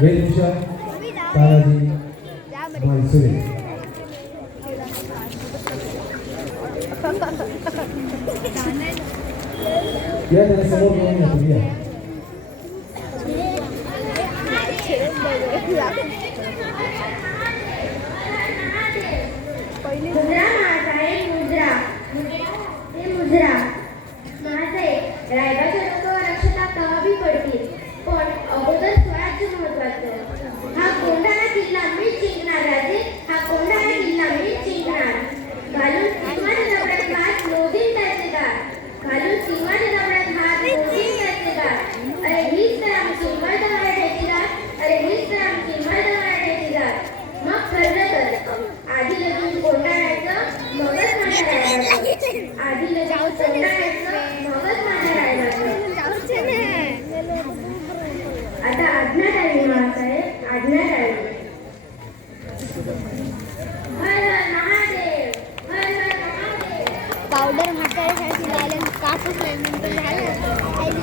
वेशभूषा तानाजी मालसुरे. या त्याला समोर घेऊन या तुम्ही या. मुद्रा माझा एक मुद्रा हे मुद्रा माझे रायबाच्या डोक्यावर अक्षता कवाबी पडतील पण अगोदर स्वराज्य महत्वाचं. हा कोंढाणा किल्ला मीच जिंकणार राजे, हा कोंढाणा किल्ला मीच जिंकणार. घालून सिंहाच्या दगडात हात मोडीन त्याचे दार, घालून सिंहाच्या दगडात हात मोडीन त्याचे दार. अरे हीच तर आमची मर्दमराठ्याची दार, अरे हीच तर आमची मर्दमराठ्याची दार. मग ठरलं तर आधी लगून कोंढाण्याचं मगच माझ्या रायबाचं, आधी लगून कोंढाण्याचं मगच माझ्या रायबाचं. आता आज्ञा द्यावी महासाहेब, आज्ञा द्यावी. हर हर महादेव, हर हर महादेव. पावडर म्हाताऱ्यासाठी लायला कापूस नाही झालं.